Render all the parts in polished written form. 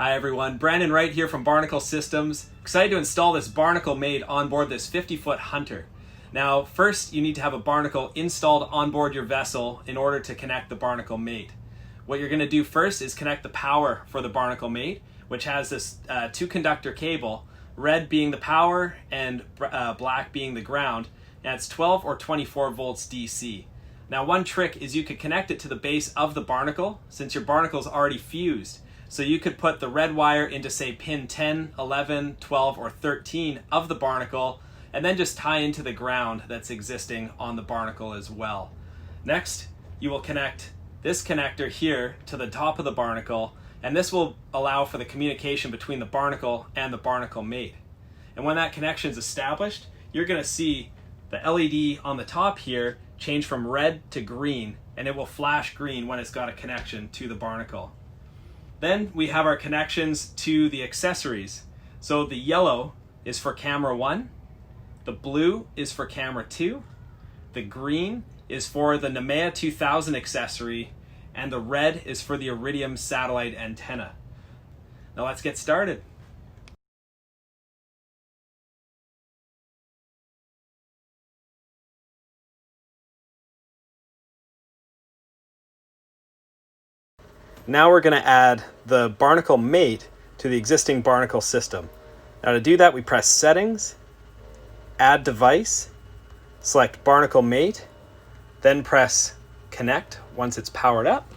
Hi everyone, Brandon Wright here from BRNKL Systems. Excited to install this BRNKL Mate on board this 50-foot Hunter. Now, first you need to have a BRNKL installed on board your vessel in order to connect the BRNKL Mate. What you're going to do first is connect the power for the BRNKL Mate, which has this 2-conductor cable, red being the power and black being the ground, and it's 12 or 24 volts DC. Now, one trick is you could connect it to the base of the BRNKL, since your BRNKL is already fused. So you could put the red wire into, say, pin 10, 11, 12, or 13 of the BRNKL, and then just tie into the ground that's existing on the BRNKL as well. Next, you will connect this connector here to the top of the BRNKL, and this will allow for the communication between the BRNKL and the BRNKL Mate. And when that connection is established, you're going to see the LED on the top here change from red to green, and it will flash green when it's got a connection to the BRNKL. Then we have our connections to the accessories. So the yellow is for camera 1, the blue is for camera 2, the green is for the Nemea 2000 accessory, and the red is for the Iridium satellite antenna. Now let's get started. Now we're going to add the BRNKL Mate to the existing BRNKL system. Now to do that, we press Settings, Add Device, select BRNKL Mate, then press Connect once it's powered up.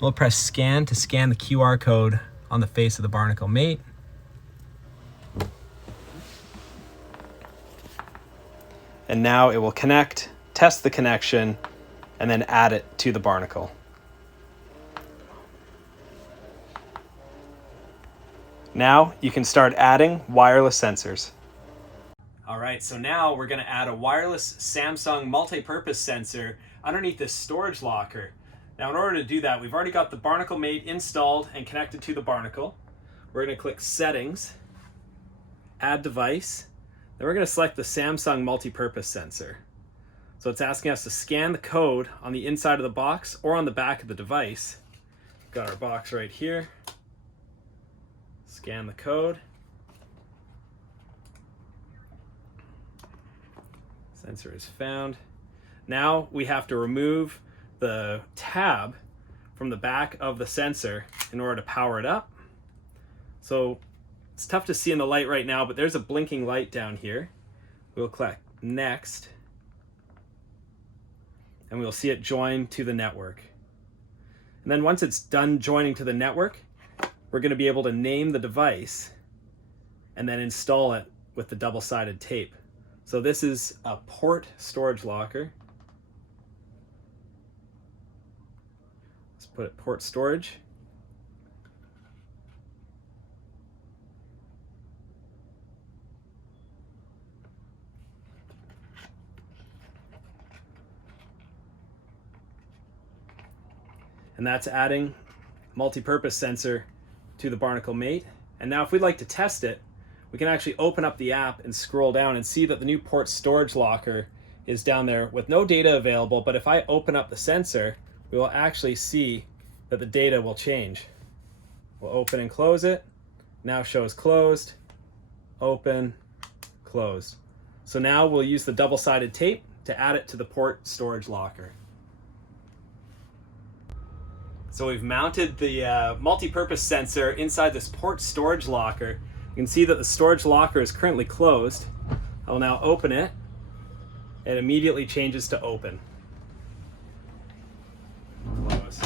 We'll press Scan to scan the QR code on the face of the BRNKL Mate. And now it will connect, test the connection, and then add it to the BRNKL. Now you can start adding wireless sensors. All right, so now we're going to add a wireless Samsung multi-purpose sensor underneath this storage locker. Now in order to do that, we've already got the BRNKL Mate installed and connected to the BRNKL. We're going to click Settings, Add Device, then we're going to select the Samsung multi-purpose sensor. So it's asking us to scan the code on the inside of the box or on the back of the device. We've got our box right here. Scan the code. Sensor is found. Now we have to remove the tab from the back of the sensor in order to power it up. So it's tough to see in the light right now, but there's a blinking light down here. We'll click Next, and we'll see it join to the network. And then once it's done joining to the network, we're going to be able to name the device and then install it with the double-sided tape. So this is a port storage locker. Let's put it port storage. And that's adding multi-purpose sensor to the BRNKL Mate. And now if we'd like to test it, we can actually open up the app and scroll down and see that the new port storage locker is down there with no data available. But if I open up the sensor, we will actually see that the data will change. We'll open and close it. Now shows closed, open, closed. So now we'll use the double-sided tape to add it to the port storage locker. So we've mounted the multi-purpose sensor inside this port storage locker. You can see that the storage locker is currently closed. I will now open it. It immediately changes to open. Close.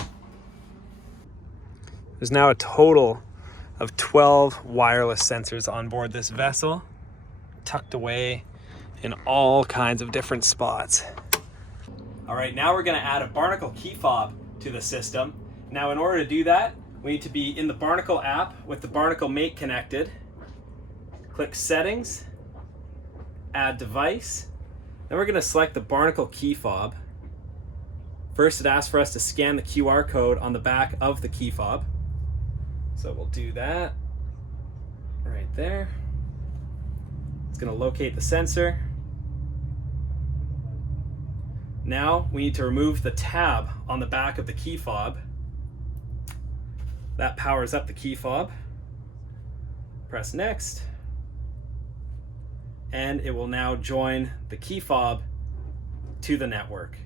There's now a total of 12 wireless sensors on board this vessel, tucked away in all kinds of different spots. All right, now we're going to add a BRNKL Keyfob to the system. Now in order to do that, we need to be in the BRNKL app with the BRNKL Mate connected. Click Settings, Add Device. Then we're going to select the BRNKL Keyfob. First it asks for us to scan the QR code on the back of the Keyfob. So we'll do that right there. It's going to locate the sensor. Now we need to remove the tab on the back of the key fob. That powers up the key fob. Press next, and it will now join the key fob to the network.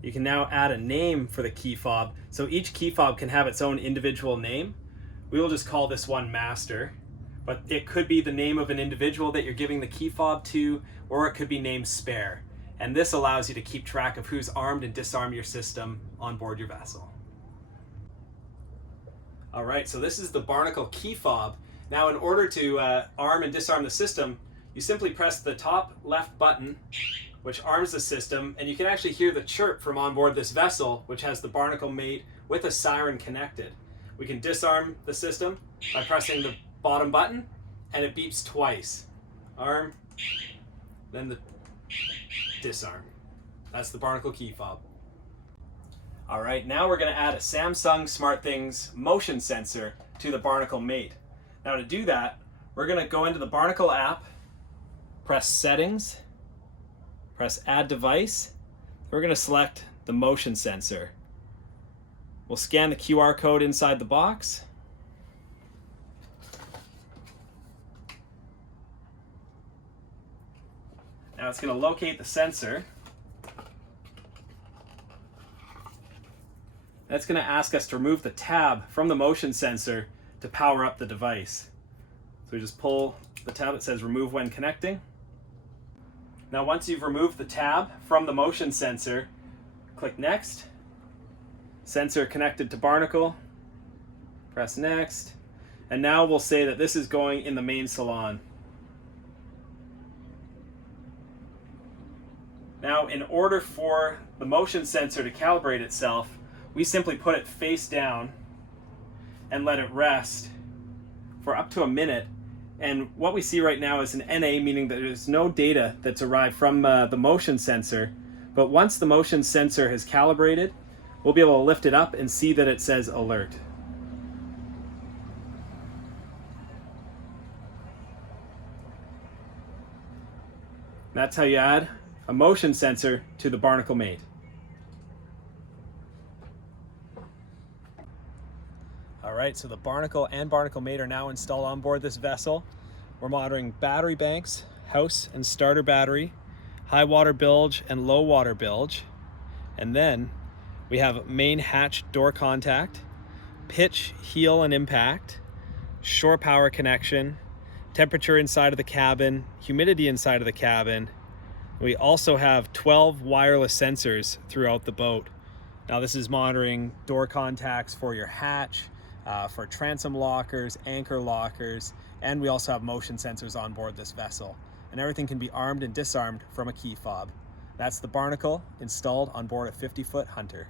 You can now add a name for the key fob. So each key fob can have its own individual name. We will just call this one Master, but it could be the name of an individual that you're giving the key fob to, or it could be named Spare. And this allows you to keep track of who's armed and disarmed your system on board your vessel. All right, so this is the Barnacle key fob. Now in order to arm and disarm the system, you simply press the top left button, which arms the system, and you can actually hear the chirp from on board this vessel, which has the BRNKL Mate with a siren connected. We can disarm the system by pressing the bottom button, and it beeps twice. Arm, then the disarm. That's the BRNKL key fob. All right, now we're going to add a Samsung SmartThings motion sensor to the BRNKL Mate. Now to do that, we're going to go into the BRNKL app, press Settings, press Add Device. We're going to select the motion sensor. We'll scan the QR code inside the box. Now it's going to locate the sensor. That's going to ask us to remove the tab from the motion sensor to power up the device. So we just pull the tab that says Remove when connecting. Now once you've removed the tab from the motion sensor, click Next. Sensor connected to BRNKL. Press Next. And now we'll say that this is going in the main salon. Now in order for the motion sensor to calibrate itself, we simply put it face down and let it rest for up to a minute. And what we see right now is an NA, meaning that there's no data that's arrived from the motion sensor. But once the motion sensor has calibrated, we'll be able to lift it up and see that it says alert. That's how you add a motion sensor to the BRNKL Mate. All right, so the BRNKL and BRNKL Mate are now installed on board this vessel. We're monitoring battery banks, house and starter battery, high water bilge and low water bilge. And then we have main hatch door contact, pitch, heel and impact, shore power connection, temperature inside of the cabin, humidity inside of the cabin. We also have 12 wireless sensors throughout the boat. Now this is monitoring door contacts for your hatch, for transom lockers, anchor lockers, and we also have motion sensors on board this vessel. And everything can be armed and disarmed from a key fob. That's the BRNKL installed on board a 50-foot Hunter.